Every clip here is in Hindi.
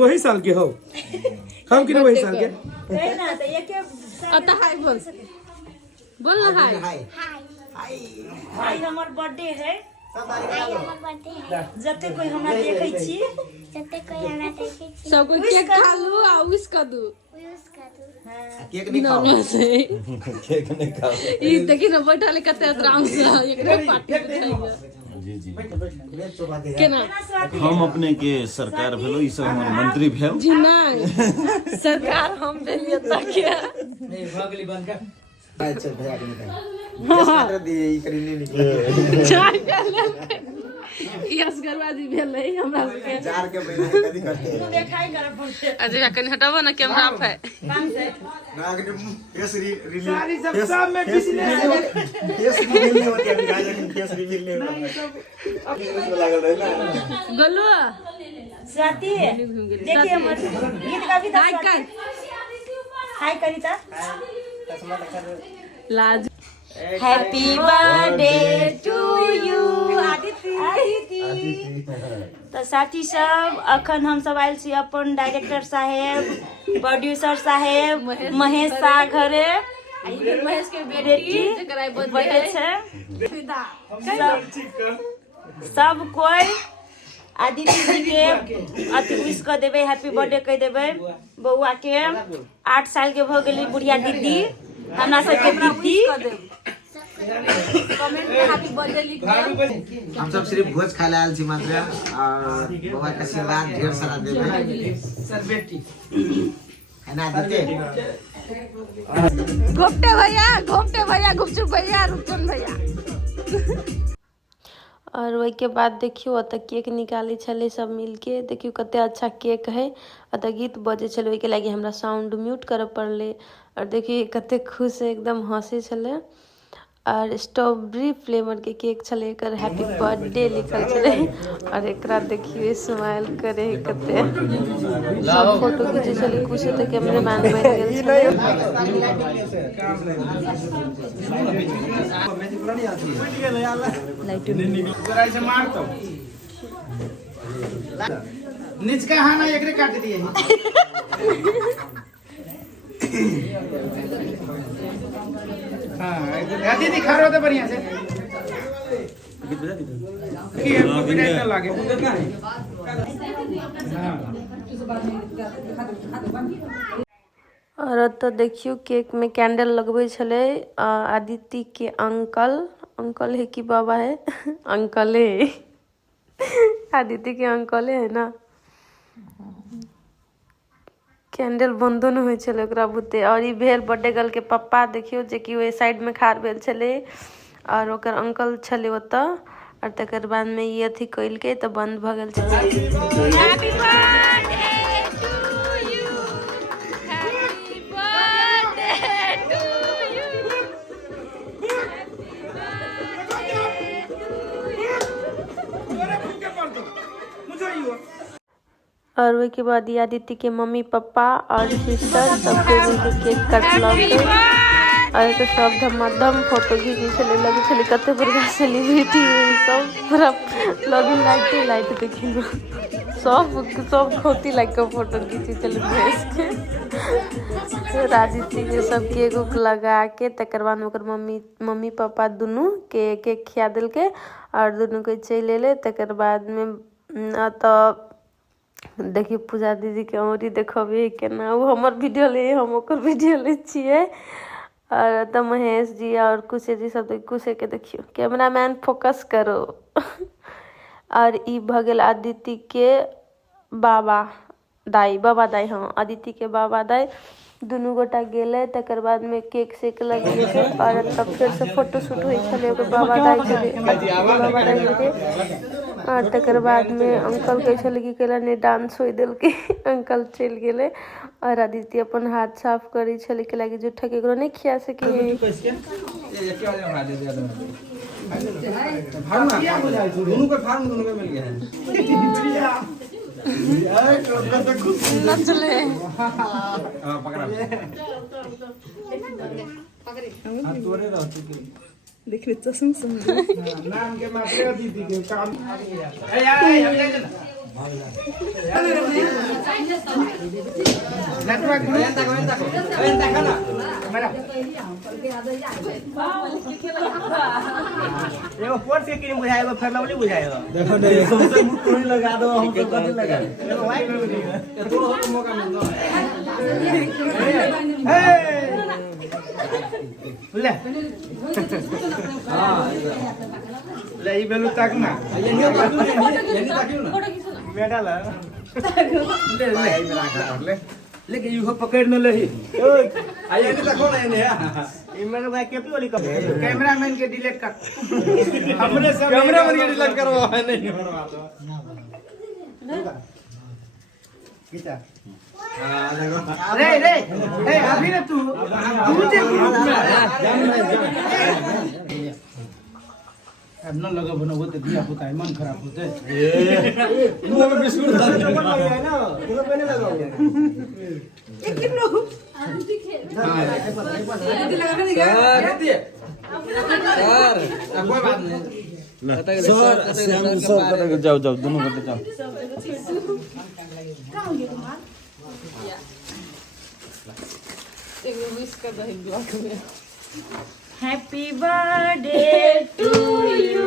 वही साल के हो हम कि वही साल के हाय बोल बोल ना हाय हाय हमर बर्थडे है जते कोई हमरा देखै छी सब कोई केक खा लू आ विश कर दू केक नहीं खाओ केक नहीं खाओ ई देखि न बैठाले कते आराम से एकरे पार्टी बैठाइए जी जी केना हम अपने के सरकार भेलो ई सब हमर मंत्री भेल जी नहीं सरकार हम देलिए तक नहीं भगली बन का अच्छा भैया के निकाल ये दिए ई करी नहीं निकले चाय भेलै ई असगरबाजी भेलै हमरा सबके जार के महीने कदी करते तू देखाई कर पड़ते अजय कनि हटाबो ना कैमरा पे काम से नाग ने फेस रिवील सारी सब में किसने फेस रिवील नहीं होती अभी गाय लेकिन फेस रिवील नहीं होता लागल रहे ना गल्लू स्वाति देखिए हमर गीत गाबी त हाय कर हाय कनिता लाज happy birthday to you Aditi तो साथी सब अखन हम सब आयल छी अपन डायरेक्टर साहेब प्रोड्यूसर साहेब महेश शाह घरे महेश के बेटी जकरा बर्थडे छै सब कोई आदिति जी के अति विश कर देवे हैप्पी बर्थडे कह देवे बउआ के 8 साल के भ गेली बुढ़िया दीदी हमरा सबके दीदी कमेंट में हैप्पी बर्थडे लिख दे हम सब सिर्फ भोज खा लाल छी मात्र और बाबा का आशीर्वाद ढेर सारा देवे सर बेटी है ना देते घोपटे भैया गुपचुप भैया रुपचन भैया और वही के बाद देखियो अत केक निकाली छले सब मिलके देखियो कते अच्छा केक है अत गीत बजे छले ओई के लागि हमरा साउंड म्यूट करे पड़ले और देखिए कते खुश है एकदम हंसे छले और स्ट्रॉबेरी फ्लेवर के केक छले एकर हैप्पी बर्थडे लिखल छले और एकरा देखिए स्माइल करे कते सब फोटो खींचे छले कुछ तो कैमरामैन बन गेल छले जरा से मार तो नीच का हाना एकरे काट दिए हां दीदी खा रहे हो तो बढ़िया से गीत बजा दी कि कॉपीराइट ना लागे और तो देखियो केक में कैंडल लगबे छले आदिति के अंकल है कि बाबा है अंकल है आदिति के अंकल है ना कैंडल बंधन हो छले ओकरा बुते और ई भेल बर्थडे गर्ल के पप्पा देखियो जे कि ओइ साइड में खाड़ भेल छले और ओकर अंकल छले ओत और तकर बाद में ई अथी कइल के त बंद भ गेल छले happy birthday to you happy birthday to you और वही के बाद आदित्य के मम्मी पापा और सिस्टर सबके केक कटलक और तो सब धमाधम फोटो खींचे चले लगे चले कते बड़का सेलिब्रिटी सब पूरा लगी लाइट देखियो सब खोती लाइक का फोटो खींचे चले भेज के आदित्य के सब केक लगा के तकर बाद ओकर मम्मी पापा दोनों के केक खिया दिल के और दोनों के चले ले तकर बाद में तो देखिए पूजा दीदी के औरी देखबे केना वो हमर वीडियो ले हम ओकर वीडियो ले छिए और तो महेश जी और कुछ जी सब कुछ के देखियो कैमरामैन फोकस करो और ई भगल आदित्य के बाबा दाई हाँ आदित्य के बाबा दाई दोनों गोटा गेले तकर बाद में केक सेक लगे और तब फिर से फोटो शूट हुई छले ओकर बाबा दाई छले और तकर बाद में अंकल कह छले कि केला ने डांस होई देल के अंकल चल गेले और आदित्य अपन हाथ साफ करी छले के लागी जूठा के एकरो नहीं खिया सके दोनों का फार्म दोनों का मिल गया है नचले हां पकड़ा तोरे रहती देख ले चश्मा समझ नाम के मात्र दीदी के काम ए यार हम ले नेटवर्क एंता खाना मेरा एगो कोर्स के क्रीम बुझाएगा फिर लवली बुझाएगा देखो नहीं सबसे मुट्ठी लगा दो हम तो कभी लगा एगो वाइट में बुझाएगा तो हमको मौका मिल दो ले हां ले ई बेलू तक ना ये ताकियो ना बेटा ला ले ले मेरा घर ले लेकिन यू पकड़ न लेही ओए आइए नहीं देखो ना इन्हें ई मैंने भाई केपी वाली कर कैमरामैन के डिलीट कर हमने सब कैमरामैन के डिलीट करवा है नहीं बनवा दो किता रे रे ए अभी ना तू दे अब न लगा बना वो तो दिया होता है मन खराब होता है ये मुंह में बिस्कुट डाल के लगा है ना मुंह में नहीं लगा हुआ एक किलो हां ये लगा नहीं गया सर अब कोई बात नहीं सर जाओ जाओ दोनों करते जाओ happy birthday to you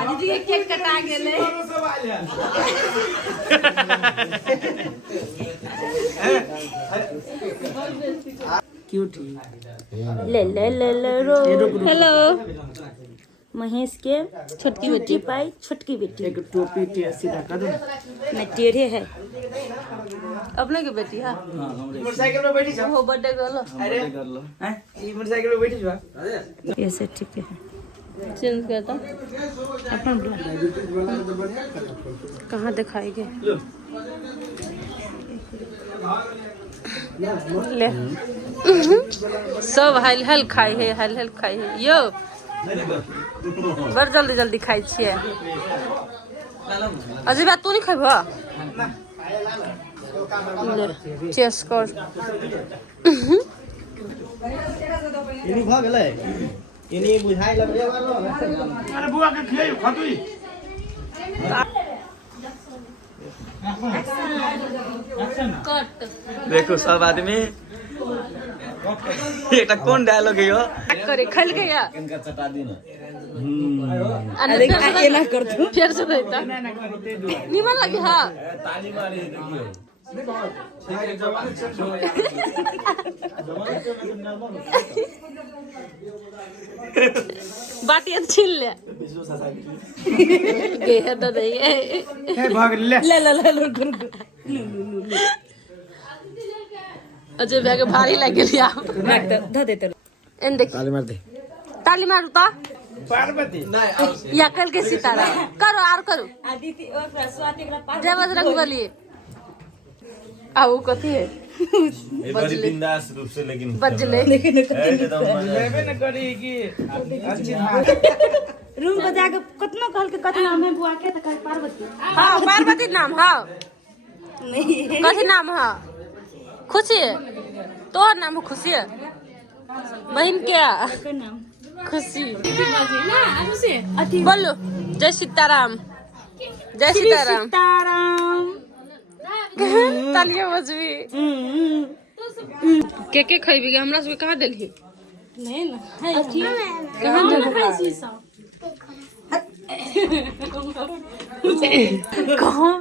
Aditya के केक कटा गेले क्यूट ले ले ले ले रो हेलो महेश के छोटकी बेटी पाई छोटकी बेटी एक टोपी के सीधा कर दो मैं टेढ़े है अपने के बेटी है मोटरसाइकिल में बैठी छ वो बर्थडे गर्ल अरे कर लो हैं ये मोटरसाइकिल में बैठी छ ये से ठीक है चेंज करता अपन कहाँ दिखाएंगे ले सब हल हल खाई है हल हल खाई है यो बड़ जल्दी जल्दी खाई छिए अजी बात तू नहीं खेबो चेस कर इनी भ गेलै इनी बुझाई लग अरे बुआ के खियाई खतुई कट देखो सब आदमी এটা কোন ডায়লগ है यो करे खल गया इनका चटा दी ना अरे ये ना कर तू फिर से देता निमन लगी हां ताली मारी देखियो बाटी छील ले गे है तो दे हे भाग ले ले ले ले अजय भाई के भारी लग गेलिया ध देते एन देख ताली मारू ता पार्वती या कल के सितारा करो आर करो आदित्य और स्वाति का पास जय बजरंग बली आऊ कथी है ये बड़ी बिंदास रूप से लेकिन बजले लेबे न करी कि अच्छी रूम को जाके कतनो कहल के कतना हमें बुआ के त पार्वती हां पार्वती नाम हां नहीं कथी नाम है खुशी तोहर नाम खुशी बहन क्या नाम खुशी बोलो जय सीताराम जय सीताराम सीताराम तालियां बजबी के खइबी के हमरा सब कहां देलही नहीं ना कहां देलही कहां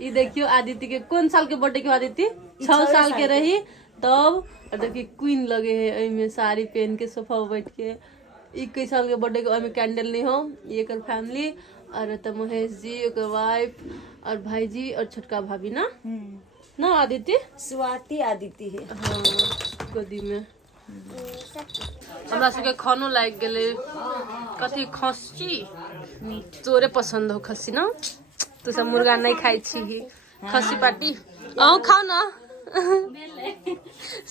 ई देखियो आदित्य के कौन साल के बर्थडे के आदित्य 6 साल के रही तब और देखिए क्वीन लगे है एमे साड़ी पहन के सोफा बैठ के 21 साल के बर्थडे के में कैंडल नहीं हो ये कर फैमिली और तो महेश जी ओकर वाइफ और भाई जी और छोटका भाभी ना ना आदित्य स्वाति आदित्य है हाँ गोदी में हमरा सबके खानो लाग गेले कथी खस्सी मीट तोरे पसंद हो खस्सी ना तू सब मुर्गा नहीं खाई छी खस्सी पार्टी आओ खाओ ना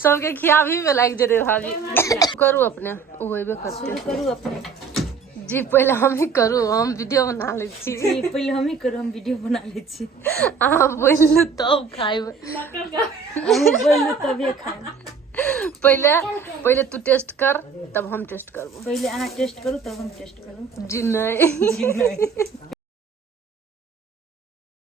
सबके खिया भी में लाग जरे भाभी करू अपने होइबे करते करू अपने जी पहले हम ही करू हम वीडियो बना ले छी पहले हम ही करू हम वीडियो बना ले छी आ बोलू तब खाइब हम बोलू तबे खाए पहले तू टेस्ट कर तब हम टेस्ट करबो। पहले अहाँ टेस्ट करू तब हम टेस्ट करू। जी नहीं।